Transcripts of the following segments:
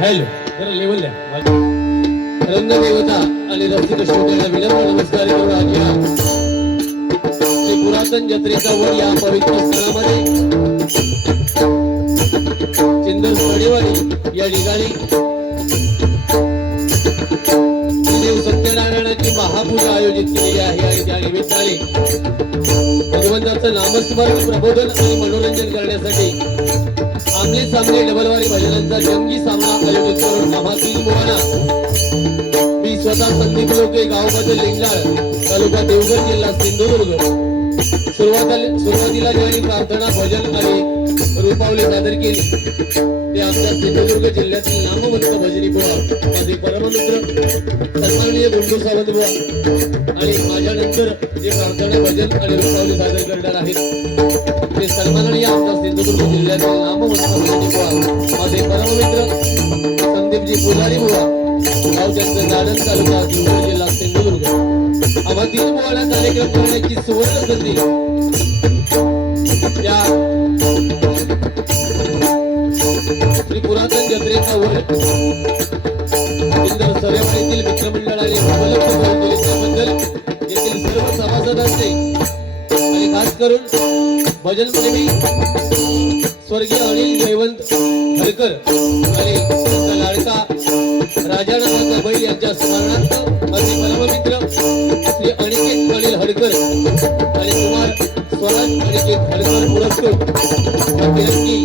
Hello जरा level द्या रंगदेवता आणि रसिक श्रोत्याला विनम्र नमस्कार करून आज्ञा श्री पुरातन जत्रेचा वर या पवित्र स्थळामध्ये चिंदर सडेवाडी या ठिकाणी देव सत्यनारायणाची महापूजा आयोजित केलेली आहे आणि त्या निमित्ताने भगवंताचं नामस्मरण प्रबोधन आणि मनोरंजन करण्यासाठी आमने सामने डबलवारी भजनांचा जंगी सामना आयोजित करून नामातील मोहना मी स्वतः संदीप लोके गाव मध्ये लिंगलाळ तालुका देवगड जिल्हा सिंधुदुर्ग सुरुवातीला ज्यांनी प्रार्थना भजन आणि रूपावली सादर केली ते आमच्या सिंधुदुर्ग जिल्ह्यातील नामवंत भजनी बुवा माझे परममित्र सन्माननीय गुंडू सावंत बुवा आणि माझ्यानंतर जे प्रार्थना भजन आणि रूपावली सादर करणार आहेत ते सन्माननीय आमच्या सिंधुदुर्ग जिल्ह्यातील नामवंत भजनी बुवा माझे परममित्र संदीपजी पुजारी बुवा गाव त्यांचं दालन तालुका जुन्नर जिल्हा सिंधुदुर्ग आम्हा तीन बुवाला कार्यक्रम करण्याची सुवर्ण संधी या श्री पुरातन जत्रेचा वर सुंदर सरेवाडीतील मित्रमंडळाने उपलब्ध करून दिले त्याबद्दल येथील सर्व सभासदांचे आणि खास करून भजन प्रेमी स्वर्गीय अनिल जयवंत हरकर आणि त्यांचा लाडका राजा नावाचा बैल यांच्या स्मरणार्थ माझे परममित्र श्री अनिकेत अनिल हडकर आणि कुमार स्वराज अनिकेत हडकर पुरस्कृत तिरंगी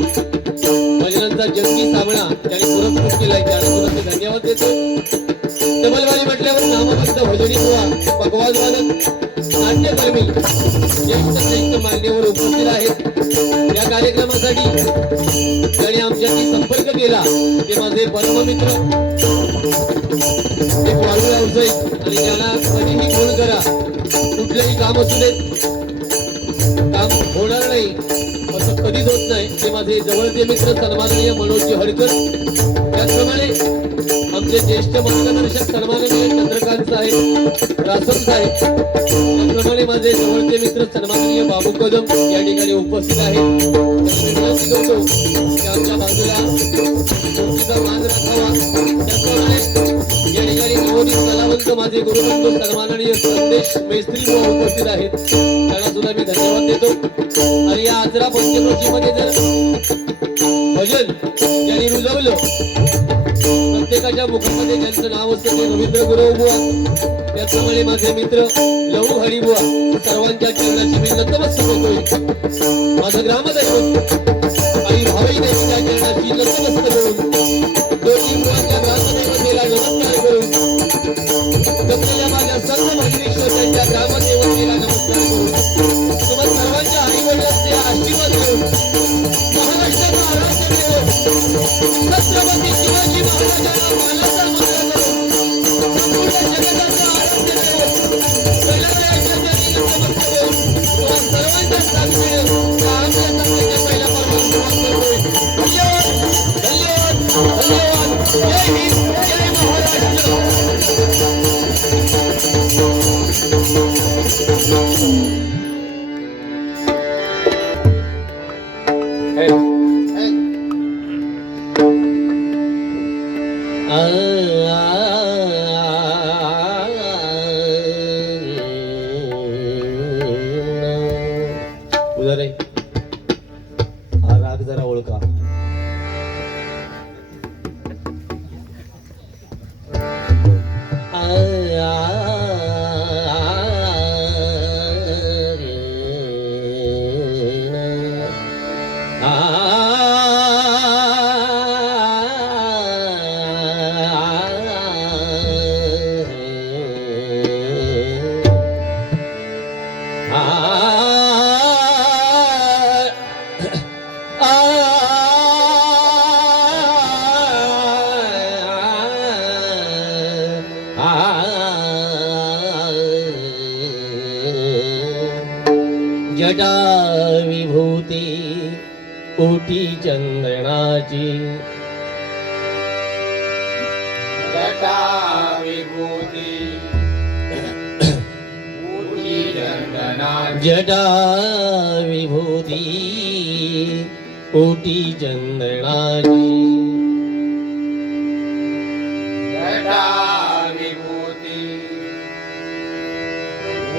भजनांचा जंगी सामना त्यांनी पुरस्कृत केलाय त्याला मी धन्यवाद देतो. डबलवाली म्हटल्यावर नामवंत भजनी बुवा पकवाज वादक नाट्यकर्मी ज्येष्ठ मान्यवर उपस्थित आहेत. या कार्यक्रमासाठी त्यांनी आमच्याशी संपर्क केला ते माझे परममित्र एक वाळू व्यावसायिक आणि ज्याला कधीही फोन करा कुठलेही काम असू देत काम होणार नाही असं कधीच होत नाही ते माझे जवळचे मित्र सन्माननीय मनोज हडकर त्याचप्रमाणे आमचे ज्येष्ठ मार्गदर्शक सन्माननीय चंद्रकांत साहेब रासम साहेब त्याचप्रमाणे माझे जवळचे मित्र सन्माननीय बाबू कदम या ठिकाणी उपस्थित आहेत. विनंती करतो की आमच्या बाजूला मूर्तीचा मान राखावा. त्याचप्रमाणे या ठिकाणी नवोदित कलावंत माझे गुरुबंधू सन्माननीय संदेश मेस्त्री उपस्थित आहेत त्यांना सुद्धा मी धन्यवाद देतो. आणि या आजरा पंचक्रोशीमध्ये जर भजन ज्यांनी रुजवलं प्रत्येकाच्या मुखामध्ये ज्यांचं नाव असतं ते रवींद्र गुरुबुवा त्याचप्रमाणे माझे मित्र लहू हरिबुवा सर्वांच्या चरणाची मी नतमस्तक होतोय. माझं ग्रामदैवत आई भावई देवीच्या चरणाची नतमस्तक होऊन दोन्ही मुलांच्या ग्रामदेवतेला नमस्कार करून जमलेल्या माझ्या सर्व भजनी श्रोत्यांच्या ग्रामदेवतेला नमस्कार करून तुम्हा सर्वांच्या आईवडिलांचे आशीर्वाद घेऊन महाराष्ट्राचा आराध्य देव छत्रपती शिवाजी महाराजांना मानाचा मुलगा करून संपूर्ण जगताचा आराध्य देव कल्याणाच्या चरणी नतमस्तक होऊन तुम्हा सर्वांच्या साथ मिळून या आमच्या सत्तेच्या पहिल्या पर्वात धन्यवाद धन्यवाद धन्यवाद. जय हिंद जय महाराष्ट्र. उदारे हा राग जरा ओळखा. जटा विभूती ओटी चंदनाची जटा विभूती ओटी चंदनाची जटा विभूती ओटी चंदनाची जटा विभूती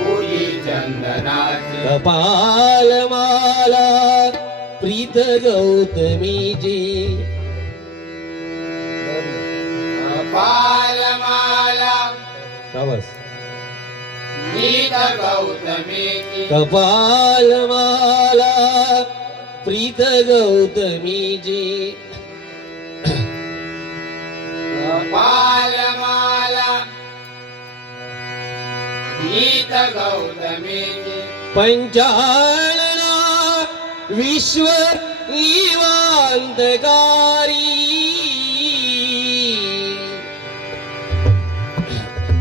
ओटी चंदनाची कपाल माला प्रीत गौतमीची कपालमाला शाबास. नीत गौतमीची कपाल माला प्रीत गौतमीची कपालमाला नीत गौतमीची पंचाळना विश्व निवांतकारी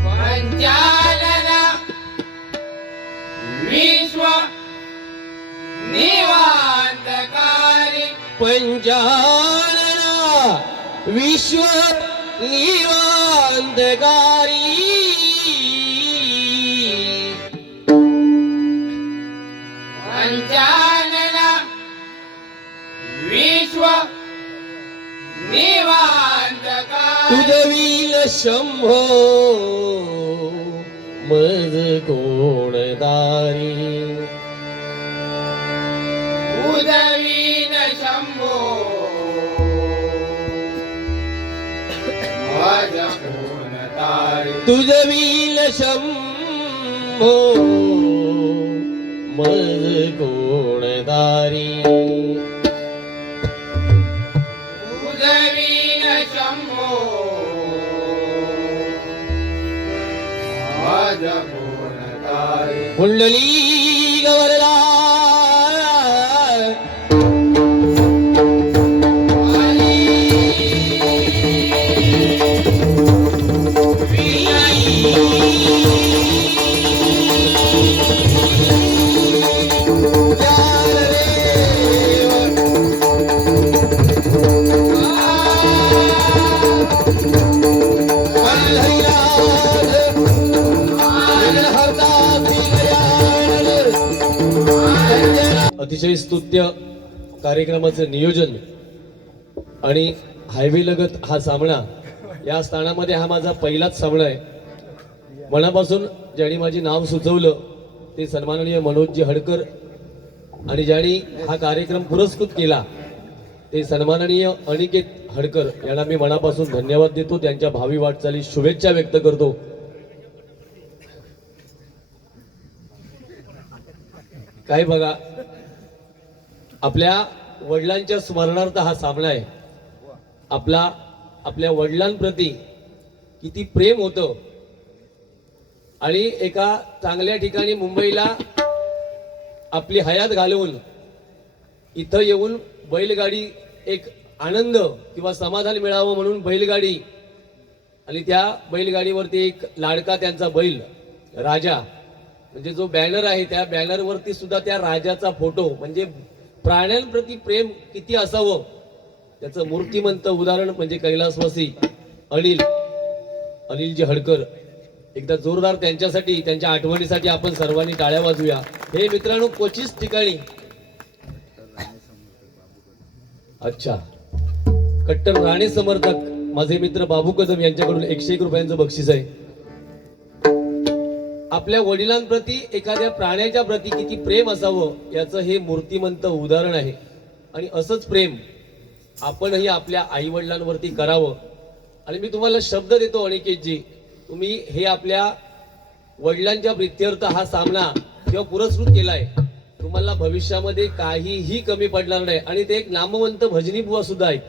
पंचानन विश्व निवांतकारी पंचाळना विश्व निवांतकारी पंचानन विश्व निवांतकारी तुझवील शंभो मज कोण दारी उदवीन शंभो मज कोण तारी तुझवील शंभो मज कोण दारी उदवीन शंभो मज कोण तारी कुंडली गवरला अतिशय स्तुत्य कार्यक्रमाचं नियोजन आणि हायवे लगत हा सामना या स्थानामध्ये हा माझा पहिलाच सामना आहे. मनापासून ज्यांनी माझे नाव सुचवलं ते सन्माननीय मनोजजी हडकर आणि ज्यांनी हा कार्यक्रम पुरस्कृत केला ते सन्माननीय अनिकेत हडकर यांना मी मनापासून धन्यवाद देतो. त्यांच्या भावी वाटचालीस शुभेच्छा व्यक्त करतो. काय बघा, आपल्या वडिलांच्या स्मरणार्थ हा सामना आहे. आपल्या वडिलांप्रती किती प्रेम होतं आणि एका चांगल्या ठिकाणी मुंबईला आपली हयात घालवून इथं येऊन बैलगाडी एक आनंद किंवा समाधान मिळावं म्हणून बैलगाडी आणि त्या बैलगाडीवरती एक लाडका त्यांचा बैल राजा म्हणजे जो बॅनर आहे त्या बॅनरवरती सुद्धा त्या राजाचा फोटो म्हणजे प्राण्यांप्रती प्रेम किती असावं त्याचं मूर्तिमंत उदाहरण म्हणजे कैलासवासी अनिलजी हडकर. एकदा जोरदार त्यांच्यासाठी त्यांच्या आठवणीसाठी आपण सर्वांनी टाळ्या वाजूया. हे मित्रांनो क्वचित ठिकाणी अच्छा कट्टर राणे समर्थक माझे मित्र बाबू कदम यांच्याकडून 101 रुपयांचं बक्षीस आहे. आपल्या वडिलांप्रती एखाद्या प्राण्याच्या प्रती किती प्रेम असावं याचं हे मूर्तिमंत उदाहरण आहे. आणि असंच प्रेम आपणही आपल्या आई वडिलांवरती करावं. आणि मी तुम्हाला शब्द देतो अनिकेतजी, तुम्ही हे आपल्या वडिलांच्या प्रित्यर्थ हा सामना किंवा पुरस्कृत केलाय, तुम्हाला भविष्यामध्ये काहीही कमी पडणार नाही. आणि ते एक नामवंत भजनी बुवा सुद्धा आहेत.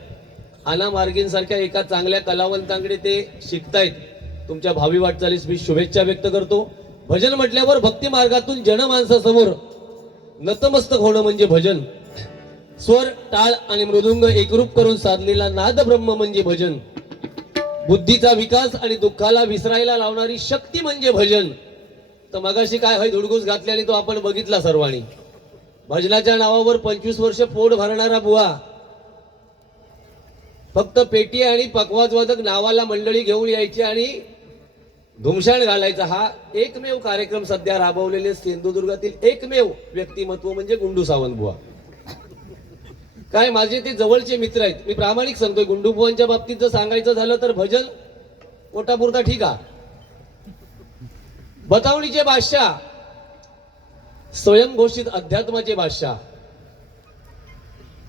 आना मार्गेंसारख्या एका चांगल्या कलावंतांकडे ते शिकतायत. तुमच्या भावी वाटचालीस मी शुभेच्छा व्यक्त करतो. भजन म्हटल्यावर भक्ती मार्गातून जनमानसासमोर नतमस्तक होणं म्हणजे भजन. स्वर, टाळ आणि मृदुंग एकरूप करून साधलेला नाद ब्रह्म म्हणजे भजन. बुद्धीचा विकास आणि दुःखाला विसरायला लावणारी शक्ती म्हणजे भजन. तर मगाशी काय होय धुडगूस घातल्याने तो आपण बघितला सर्वांनी. भजनाच्या नावावर 25 वर्ष पोट भरणारा बुवा फक्त पेटी आणि पकवाजवादक नावाला मंडळी घेऊन यायची आणि धुमशान घालायचा. हा एकमेव कार्यक्रम सध्या राबवलेले सिंधुदुर्गातील एकमेव व्यक्तिमत्व म्हणजे गुंडू सावंत बुवा. काय माझे ते जवळचे मित्र आहेत. मी प्रामाणिक सांगतोय, गुंडू बुवांच्या बाबतीत जर सांगायचं झालं तर भजन पोटापुरता ठीक आहे. बतावणीचे बादशाह, स्वयंघोषित अध्यात्माचे बादशाह.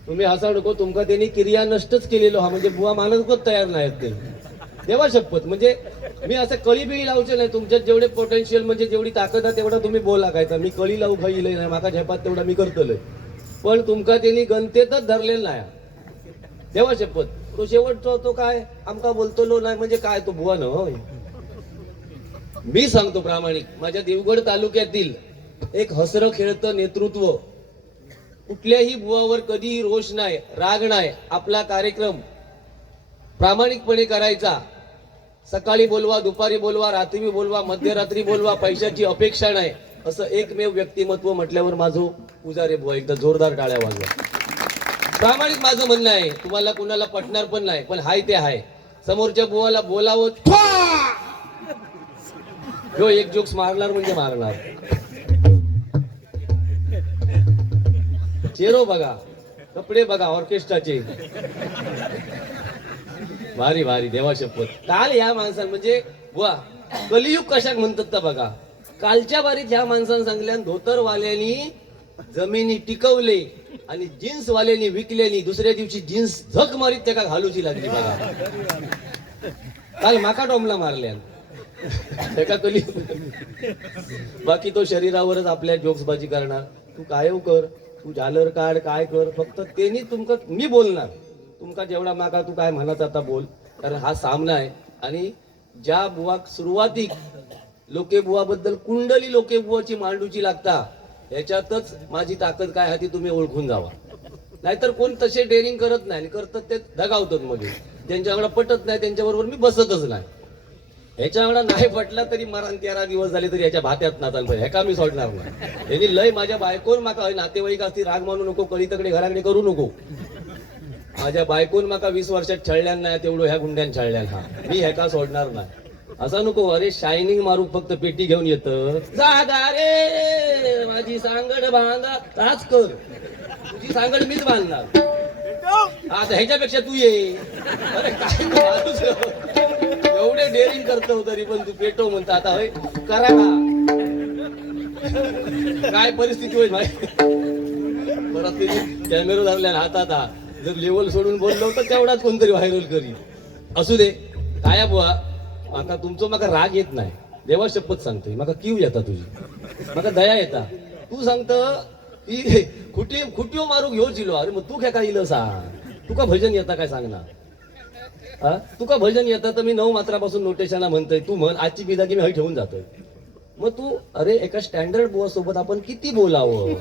तुम्ही हसा नको, तुमका त्यांनी क्रिया नष्टच केलेलो हा म्हणजे बुवा मानसच तयार नाहीत ते. देवा शपथ म्हणजे मी असं कळी बिळी लावचे नाही. तुमच्यात जेवढे पोटेन्शियल म्हणजे जेवढी ताकद आहे तेवढा तुम्ही बोला काय तर मी कळी लावू खाईलय नाही माका झेपात तेवढा मी करतोय. पण तुमका त्यांनी गणतेतच धरलेला नाही. देवा शपथ तो शेवटचा तो काय आमका बोलतो नाही म्हणजे काय तो बुवा न होय. मी सांगतो प्रामाणिक, माझ्या देवगड तालुक्यातील एक हसरं खेळतं नेतृत्व. कुठल्याही बुवावर कधीही रोष नाही, राग नाही. आपला कार्यक्रम प्रामाणिकपणे करायचा. सकाळी बोलवा, दुपारी बोलवा, रात्री बोलवा, मध्यरात्री बोलवा, पैशाची अपेक्षा नाही. असं एकमेव व्यक्तिमत्व म्हटल्यावर माझं पुजारी बुवा एकदा जोरदार टाळ्या वाजवा. प्रामाणिक माझं म्हणणं आहे. तुम्हाला कुणाला पटणार पण नाही, पण हाय ते हाय. समोरच्या बुवाला बोलावं, जो एक जोक्स मारणार म्हणजे मारणार. चेहरो बघा, कपडे बघा ऑर्केस्ट्राचे. भारी भारी, देवा शपथ. काल या माणसानं म्हणजे बुवा कलियुग कशाक म्हणतात तर बघा. कालच्या बारीत ह्या माणसानं सांगल्यान धोतरवाल्यांनी जमिनी टिकवले आणि जीन्स वाल्यांनी विकल्यानी दुसऱ्या दिवशी जीन्स झक मारीत त्याका घालूची लागली बघा. काल माका टोमला मारल्यान त्याका कली. बाकी तो शरीरावरच आपल्या जोक्सबाजी करणार. तू काय कर, तू झालर काढ, काय कर, फक्त त्यांनी तुमका मी बोलणार. तुमका जेवढा माका तू काय म्हणत आता बोल, कारण हा सामना आहे. आणि ज्या बुवा सुरुवातीक लोके बुवा बद्दल कुंडली लोके बुवाची मांडूची लागता, याच्यातच माझी ताकद काय आहे ती तुम्ही ओळखून जावा. नाहीतर कोण तसे डेअरिंग करत नाही आणि करतात ते दगावतात. मध्ये त्यांच्याकडे पटत नाही, त्यांच्याबरोबर मी बसतच नाही. ह्याच्याकडे नाही पटला तरी मरण 13 दिवस झाले तरी याच्या भात्यात नाताल पाहिजे, ह्या का मी सोडणार नाही. यांनी लय माझ्या बायकोन माका नातेवाईक असती राग मानू नको, कळीतकडे घराकडे करू नको. माझ्या बायकोन माका 20 वर्षात छळल्यान नाही तेवढं ह्या गुंड्यान छळल्यान. हा मी ह्या का सोडणार नाही. असं नको अरे शायनिंग मारू फक्त पेटी घेऊन येतं. जागा रे माझी सांगड बांधा, ताच कर. तुझी सांगड मीच बांधणार. आता ह्याच्यापेक्षा तू ये. अरे काय तू माणूस एवढे डेअरिंग करतो तरी पण तू पेटो म्हणता. आता होय करा का काय परिस्थिती होईल माहिती. परत कॅमेरा धरल्या हातात हा. जर लेवल सोडून बोललो तर तेवढाच कोणतरी व्हायरल करी. असू दे काय बुवा, माका तुमचं माका राग येत नाही. देवा शपथ सांगतोय, माका किव येता तुझी, माका दया येता. तू सांगत की खुटी मारू घेऊ चिलो. अरे मग तू काय इलं सांग. तुका भजन येता काय सांग ना. तुका भजन येतं तर मी 9 मात्रापासून नोटेशनला म्हणतोय. तू म्हण आजची बिदा की मी हय ठेवून जातोय. मग तू अरे एका स्टँडर्ड बुवा सोबत आपण किती बोलावं.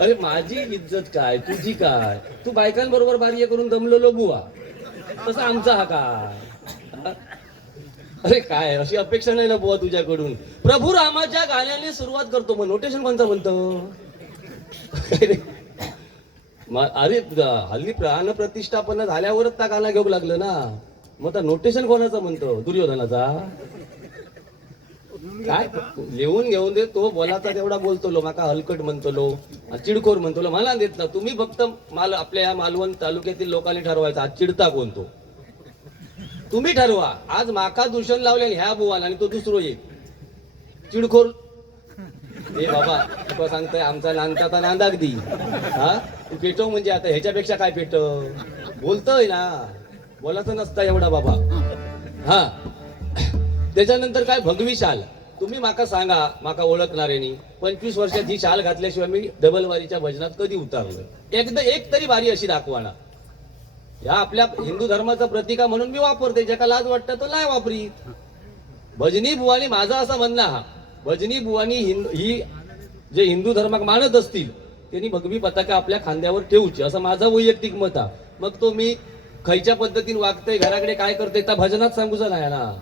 अरे माझी इज्जत काय, तुझी काय. तू बायकांबरोबर बारीये करून दमलेलो बुवा, तसं आमचा हा काय. अरे काय अशी अपेक्षा नाही ना बुवा तुझ्याकडून. प्रभू रामाच्या गाण्याने सुरुवात करतो, मग नोटेशन कोणता म्हणतो. अरे हल्ली प्राण प्रतिष्ठापना झाल्यावरच त्या गाणं घेऊ लागलं ना. मग त्या नोटेशन कोणाचं म्हणतो, दुर्योधनाचा. काय लिहून घेऊन दे. तो बोलाचा तेवढा बोलतो लो, माका हलकट म्हणतो लो, चिडखोर म्हणतो लो. मला देत ना. तुम्ही फक्त आपल्या या मालवण तालुक्यातील लोकांनी ठरवायचा आज चिडता कोण तो. तुम्ही ठरवा. आज माका दूषण लावले ह्या बुवाला आणि तो दुसरो एक चिडखोर. ए बाबा तुका सांगतोय आमचा नांदता नांदाक दी. हा तू पेटव म्हणजे आता ह्याच्यापेक्षा काय पेटव बोलतोय ना. बोलायचं नसता एवढा बाबा. हा त्याच्यानंतर काय भगवी शाल. तुम्ही माका सांगा, माका ओळखणाऱ्यानी 25 वर्षात ही शाल घातल्याशिवाय मी डबल वारीच्या भजनात कधी उतारलोय. एकदा एक तरी वारी अशी दाखवाना. या आपल्या हिंदू धर्माचं प्रतिका म्हणून मी वापरते. ज्याला लाज वाटतं तो नाही वापरीत. भजनी बुवानी माझा असं म्हणणं हा, भजनी बुवानी ही जे हिंदू धर्माक मानत असतील त्यांनी भगवी पताका आपल्या खांद्यावर ठेवूची, असं माझा वैयक्तिक मत आहे. मग तो मी खयच्या पद्धतीने वागतोय, घराकडे काय करतोय त्या भजनात सांगूचा नाही ना.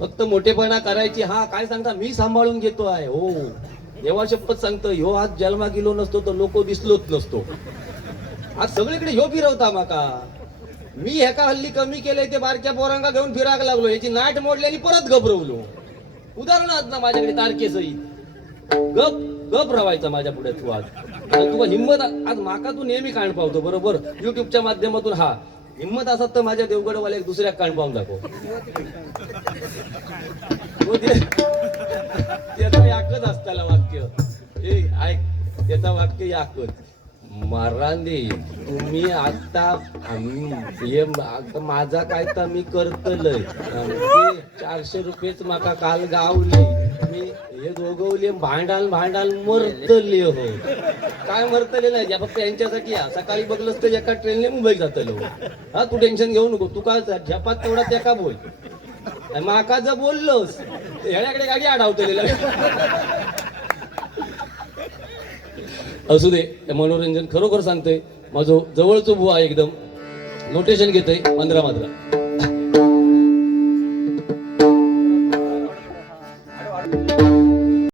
फक्त मोठेपणा करायची. हा काय सांगता मी सांभाळून घेतो आहे. हो देवा शपथ सांगतो, ह्यो आज जन्मा गेलो नसतो तर लोक दिसलोच नसतो. आज सगळीकडे ह्यो फिरवता माका. मी ह्याका हल्ली कमी केलंय ते बारक्या पोरांगा घेऊन फिरायला लागलो. याची नाट मोडल्याने परत घबरवलो. उदाहरण आज ना माझ्याकडे तारखेसहित. गप रावायचा माझ्या पुढे तू. आज तुला हिंमत आज माका तू नेहमी कान पावतो बरोबर युट्यूबच्या माध्यमातून. हा हिंमत असत तर माझ्या देवगडवाल्या दुसऱ्या कान पाहून दाखव. त्याचा याकच असताला वाक्य. ए ऐक त्याचा वाक्य याकच. मारांदे तुम्ही आता माझा काय तर मी करतलय. 400 रुपयेच माका काल गावले. मी हे दोघवले भांडाल मरतले. हो काय मरतले नाही फक्त यांच्यासाठी. या सकाळी बघलंच तर एका ट्रेनने मुंबईत जातलो. हा तू टेन्शन घेऊ नको. तू काय झपात तेवढा त्या का बोल. माका जर बोललोस ह्याच्याकडे गाडी आडावतलेला असू दे. मनोरंजन खरोखर सांगतोय. माझं जवळचं बुवा आहे एकदम. नोटेशन घेतोय पंधरा मात्रा.